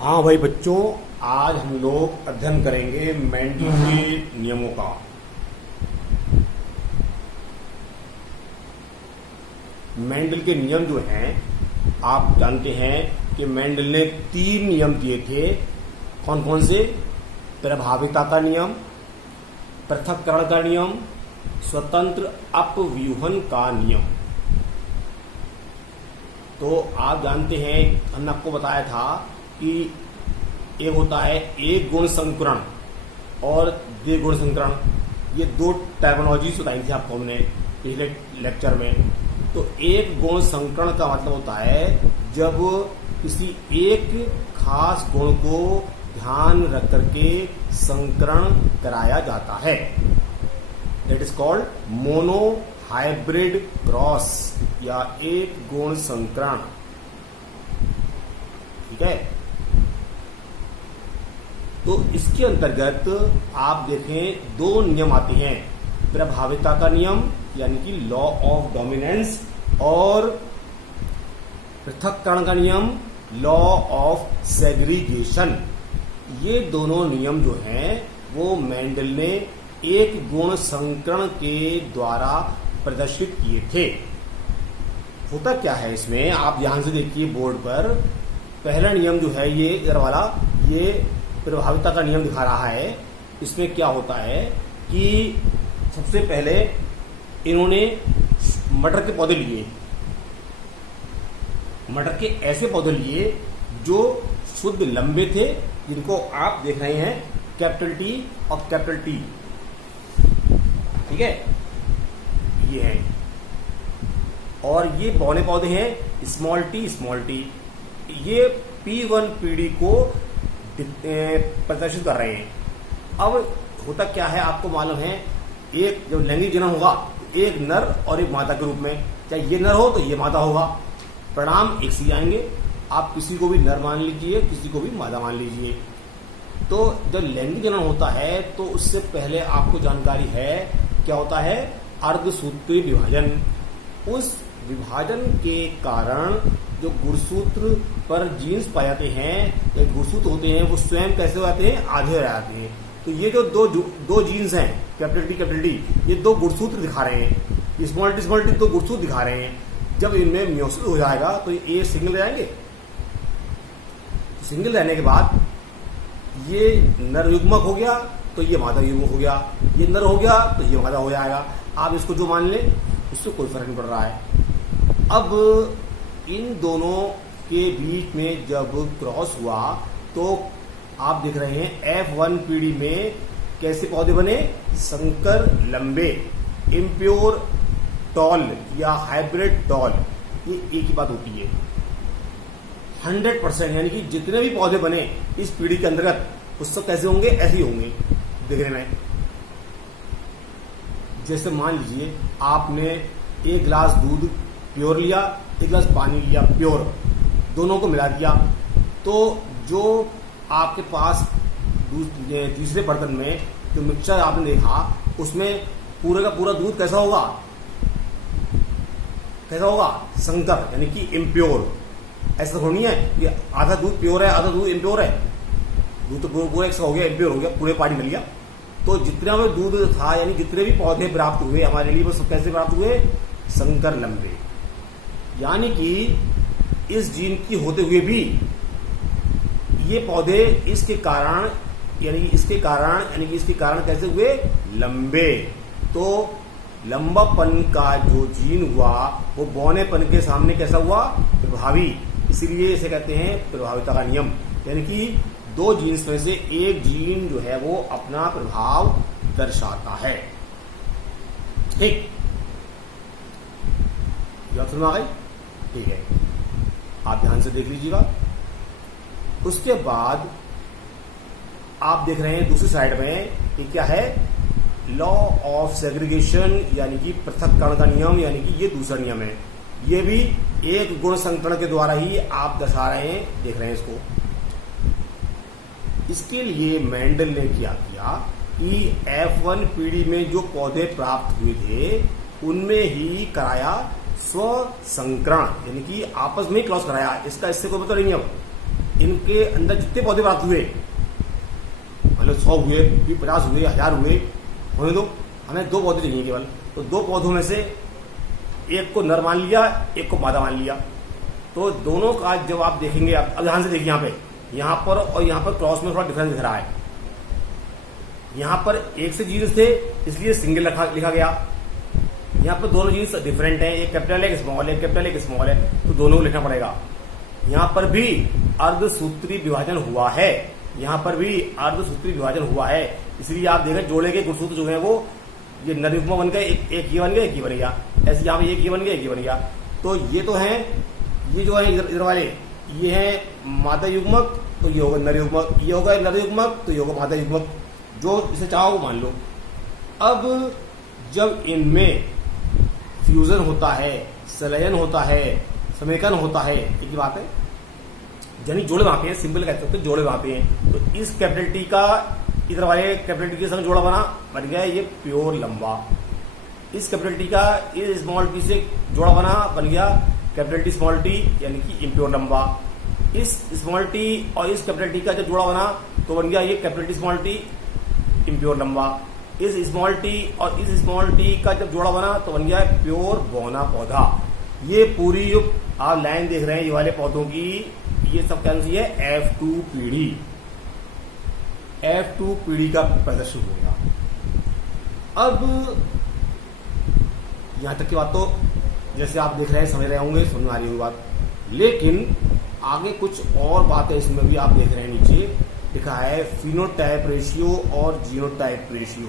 हाँ भाई बच्चों, आज हम लोग अध्ययन करेंगे मेंडल के नियमों का। मेंडल के नियम जो हैं, आप जानते हैं कि मेंडल ने 3 नियम दिए थे। कौन कौन से? प्रभाविता का नियम, पृथक्करण का नियम, स्वतंत्र अपव्यूहन का नियम। तो आप जानते हैं, हमने आपको बताया था कि एक होता है एक गुण संकरण और द्विगुण संकरण। ये 2 टर्मिनोलॉजीज बताई थी आपको हमने पिछले लेक्चर में। तो एक गुण संकरण का मतलब होता है जब किसी एक खास गुण को ध्यान रख करके संकरण कराया जाता है। That is called mono hybrid cross या एक गुण संकरण। ठीक है। तो इसके अंतर्गत आप देखें 2 नियम आते हैं, प्रभाविता का नियम यानी कि लॉ ऑफ डोमिनेंस और पृथक्करण का नियम लॉ ऑफ सेग्रीगेशन। ये दोनों नियम जो हैं वो मेंडल ने एक गुण संकरण के द्वारा प्रदर्शित किए थे। होता क्या है इसमें, आप ध्यान से देखिए बोर्ड पर। पहला नियम जो है ये इधर वाला, ये प्रभाविता का नियम दिखा रहा है। इसमें क्या होता है कि सबसे पहले इन्होंने मटर के पौधे लिए, मटर के ऐसे पौधे लिए जो शुद्ध लंबे थे, जिनको आप देख रहे हैं कैपिटल टी और कैपिटल टी। ठीक है, ये है। और ये बौने पौधे हैं स्मॉल टी स्मॉल टी। ये P1 पीढ़ी को प्रदर्शित कर रहे हैं। अब होता क्या है आपको मालूम है, एक जब लैंगिक जनन होगा एक नर और एक मादा के रूप में, चाहे ये नर हो तो ये मादा होगा, परिणाम एक से आएंगे। आप किसी को भी नर मान लीजिए, किसी को भी मादा मान लीजिए। तो जब लैंगिक जनन होता है तो उससे पहले आपको जानकारी है क्या होता है, अर्धसूत्री विभाजन। उस विभाजन के कारण जो गुणसूत्र पर जीन्स पाए जाते हैं या गुणसूत्र होते हैं वो स्वयं कैसे हो जाते हैं, आधे हो जाते हैं। तो ये जो दो जीन्स हैं कैपिटल टी, ये 2 गुणसूत्र दिखा रहे हैं। स्मॉल टी 2 गुणसूत्र दिखा रहे हैं। जब इनमें म्योसिस हो जाएगा तो ये सिंगल रहेंगे। सिंगल रहने के बाद ये नर युग्मक हो गया तो ये मादा युग्मक हो गया, ये नर हो गया तो ये मादा हो जाएगा। आप इसको जो मान लें उससे कोई फर्क नहीं पड़ रहा है। अब इन दोनों के बीच में जब क्रॉस हुआ तो आप देख रहे हैं F1 पीढ़ी में कैसे पौधे बने, संकर लंबे, इम्प्योर टॉल या हाइब्रिड टॉल। ये एक ही बात होती है। 100% यानी कि जितने भी पौधे बने इस पीढ़ी के अंतर्गत उस सब कैसे होंगे, ऐसे ही होंगे देखने में। जैसे मान लीजिए आपने एक गिलास दूध प्योर लिया, एक गिलास पानी लिया प्योर, दोनों को मिला दिया, तो जो आपके पास तीसरे बर्तन में जो मिक्सचर आपने देखा उसमें पूरे का पूरा दूध कैसा होगा, संकर यानी कि इम्प्योर। ऐसा थोड़ी नहीं है कि आधा दूध प्योर है आधा दूध इम्प्योर है। दूध तो पूरा एक हो गया, इम्प्योर हो गया, पूरे पानी में लिया। तो जितना भी दूध था यानी जितने भी पौधे प्राप्त हुए हमारे लिए वो सब कैसे प्राप्त हुए, संकर लंबे। यानी कि इस जीन की होते हुए भी ये पौधे इसके कारण कैसे हुए, लंबे। तो लंबापन का जो जीन हुआ वो बौनेपन के सामने कैसा हुआ, प्रभावी। इसीलिए इसे कहते हैं प्रभाविता का नियम। यानी कि 2 जीन्स में से एक जीन जो है वो अपना प्रभाव दर्शाता है। ठीक, समझ आ गई? ठीक है, आप ध्यान से देख लीजिएगा। उसके बाद आप देख रहे हैं दूसरी साइड में कि क्या है, लॉ ऑफ सेग्रीगेशन यानी कि पृथक्करण का नियम, यानी कि ये दूसरा नियम है। ये भी एक गुण संकरण के द्वारा ही आप दर्शा रहे हैं, देख रहे हैं इसको। इसके लिए मेंडल ने क्या किया कि F1 पीढ़ी में जो पौधे प्राप्त हुए थे उनमें ही कराया स्व संकरण, यानी कि आपस में ही क्रॉस कराया। इसका इससे कोई मतलब नहीं है। इनके अंदर जितने पौधे प्राप्त हुए, मतलब 100 हुए, 50 हुए, 1000 हुए, होने दो, हमें 2 पौधे चाहिए केवल। तो 2 पौधों में से एक को नर मान लिया, एक को मादा मान लिया। तो दोनों का जब आप देखेंगे, अब ध्यान से देखिए, यहाँ पर और यहाँ पर क्रॉस में थोड़ा डिफरेंस दिख रहा है। यहाँ पर एक से जीन्स थे, इसलिए सिंगल लिखा गया। यहाँ पर दोनों जीन्स डिफरेंट हैं, एक कैपिटल है, एक स्मॉल है, कैपिटल एक स्मॉल है, तो दोनों को लिखना पड़ेगा। यहाँ पर भी अर्धसूत्री विभाजन हुआ है, यहाँ पर भी अर्धसूत्री विभाजन हुआ है, इसलिए आप देखें जोड़े के गुणसूत्र जो है वो ये नर युग्म बन गए, एक ये बन गया, एक ये बन गया, ऐसे यहाँ पे एक ये बन गया, एक ये बन गया। तो ये तो है, ये जो है इधर वाले ये है मादा युग्मक, तो ये होगा नर युग्मक, ये होगा नर युग्मक, तो ये होगा मादा युग्मक, जो इसे चाहो मान लो। अब जब इनमें फ्यूजन होता है, संलयन होता है, समेकन होता है, एक ही बात है, यानी जोड़े वहां पे हैं, सिंपल कहते हैं जोड़े वहां पे हैं। तो इस कैपिटल टी का इधर वाले कैपिटल टी के संग जोड़ा बन गया ये प्योर लंबा। इस कैपिटल टी का इस स्मॉल टी से जोड़ा बन गया कैपिटल टी स्मॉल टी, यानी कि इम्प्योर लंबा। इस स्मॉल टी और इस कैपिटल टी का जब जोड़ा बना तो बन गया ये capital T small T impure लंबा। इस स्मॉल टी और इस स्मॉल टी का जब जोड़ा बना तो बन गया प्योर बौना पौधा। ये पूरी आप लाइन देख रहे हैं ये वाले पौधों की, ये सब क्या है F2 पीढ़ी, F2 पीढ़ी का प्रदर्शन हो गया। अब यहां तक की बात तो जैसे आप देख रहे हैं, समझ रहे होंगे, समझ में आ रही होगी बात, लेकिन आगे कुछ और बातें इसमें भी आप देख रहे हैं, नीचे लिखा है फिनोटाइप रेशियो और genotype ratio.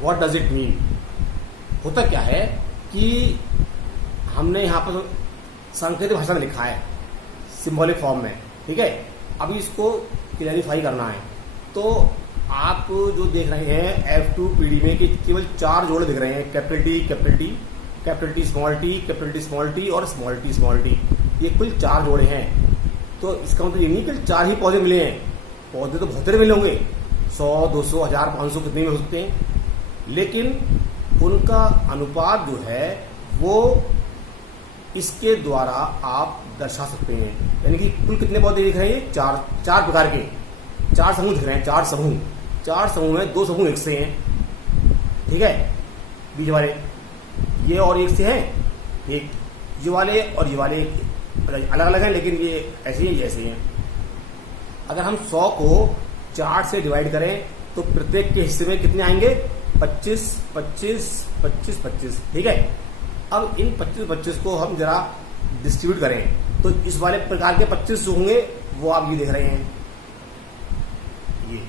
What does it mean? होता क्या है कि हमने यहां पर सांकेतिक भाषा में लिखा है, सिंबॉलिक फॉर्म में, ठीक है। अभी इसको क्लैरिफाई करना है। तो आप जो देख रहे हैं F2 पीढ़ी में कि केवल 4 जोड़े दिख रहे हैं, capital T capital T, capital T small T, capital T small T और स्मॉल टी स्मॉल टी, ये कुल 4 जोड़े हैं। तो इसका मतलब ये नहीं कि 4 ही पौधे मिले हैं, पौधे तो बहुत सारे मिले होंगे, 100, 200, 1000, 500 कितने में हो सकते हैं, लेकिन उनका अनुपात जो है वो इसके द्वारा आप दर्शा सकते हैं। यानी कि कुल कितने पौधे दिख रहे हैं? 4 प्रकार के 4 समूह दिख रहे हैं, 4 समूह में 2 समूह एक से हैं, ठीक है, बीच वाले ये और एक से हैं, एक ये वाले और ये वाले अलग अलग हैं, लेकिन ये ऐसे ही ऐसे हैं। अगर हम 100 को 4 से डिवाइड करें तो प्रत्येक के हिस्से में कितने आएंगे? 25, 25, 25, 25, ठीक है। अब इन 25 को हम जरा डिस्ट्रीब्यूट करें तो इस वाले प्रकार के 25 जो होंगे वो आप ये देख रहे हैं, ये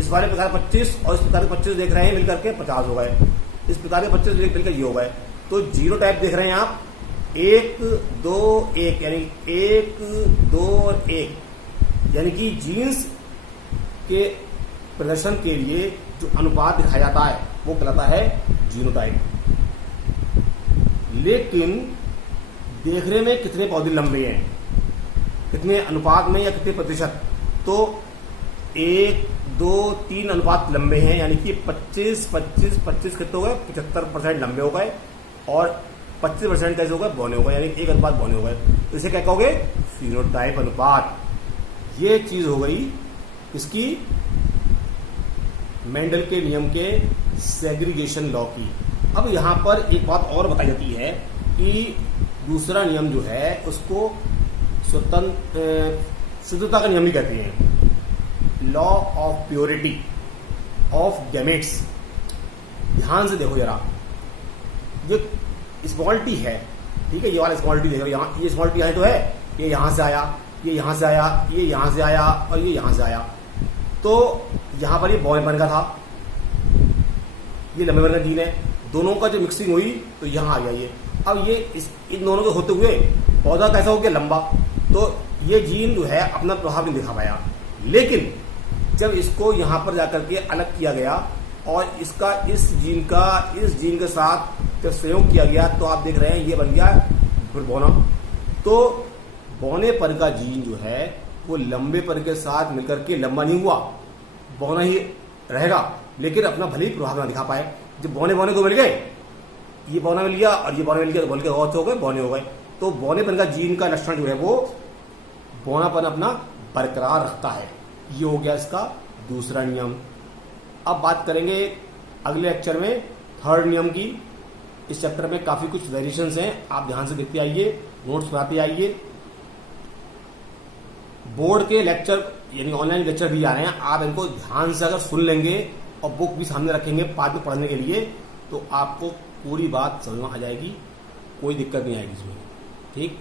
इस वाले प्रकार 25 और इस प्रकार के 25 देख रहे हैं, मिलकर के 50 हो गए। इस प्रकार के 25 मिलकर ये हो गए। तो जीरो टाइप देख रहे हैं आप, 1, 2, 1, यानी 1, 2 और 1, यानी कि जीन्स के प्रदर्शन के लिए जो अनुपात दिखाया जाता है वो कहलाता है जीनोटाइप। लेकिन देखने में कितने पौधे लंबे हैं, कितने अनुपात में या कितने प्रतिशत, तो 1, 2, 3 अनुपात लंबे हैं, यानी कि 25, 25, 25 कितने हो गए? 75% लंबे हो गए और 25% कैसे हो गए? बौने हो गए, यानी 1 अनुपात बौने हो गए। तो इसे क्या कहोगे? फिनोटाइप अनुपात। ये चीज हो गई इसकी मेंडल के नियम के सेग्रीगेशन लॉ की। अब यहां पर एक बात और बताई जाती है कि दूसरा नियम जो है उसको शुद्धता का नियम भी कहते हैं, law of purity of gametes. ध्यान से देखो जरा, जो स्मॉल टी है, ठीक है, ये वाला स्मॉल टी देखो, यहाँ ये स्मॉल टी है तो है, ये यहां से आया, ये यहां से आया, ये यहां से आया और ये यहां से आया। तो यहां पर ये बॉय बन का था, ये लंबे बन का जीन है, दोनों का जो मिक्सिंग हुई तो यहां आ गया ये। अब ये इन दोनों के होते हुए पौधा कैसा हो गया? लंबा। तो ये जीन जो है अपना प्रभाव नहीं दिखा पाया, लेकिन जब इसको यहां पर जाकर के अलग किया गया और इसका इस जीन के साथ जब संयोग किया गया तो आप देख रहे हैं ये बन गया फिर बौना। तो बौने पर का जीन जो है वो लंबे पर के साथ मिलकर के लंबा नहीं हुआ, बौना ही रहेगा, लेकिन अपना भले ही प्रभाव ना दिखा पाए। जब बौने को मिल गए, ये बौना मिल गया और ये बौना मिल गया, तो बोल के और हो गए, बौने हो गए। तो बौने पर का जीन का लक्षण जो है वो पौनापन अपना बरकरार रखता है। ये हो गया इसका दूसरा नियम। अब बात करेंगे अगले लेक्चर में थर्ड नियम की। इस चैप्टर में काफी कुछ वेरिएशंस हैं, आप ध्यान से देखते आइए, नोट्स बनाते आइए। बोर्ड के लेक्चर यानी ऑनलाइन लेक्चर भी आ रहे हैं, आप इनको ध्यान से अगर सुन लेंगे और बुक भी सामने रखेंगे बाद में पढ़ने के लिए, तो आपको पूरी बात समझ में आ जाएगी, कोई दिक्कत नहीं आएगी इसमें। ठीक।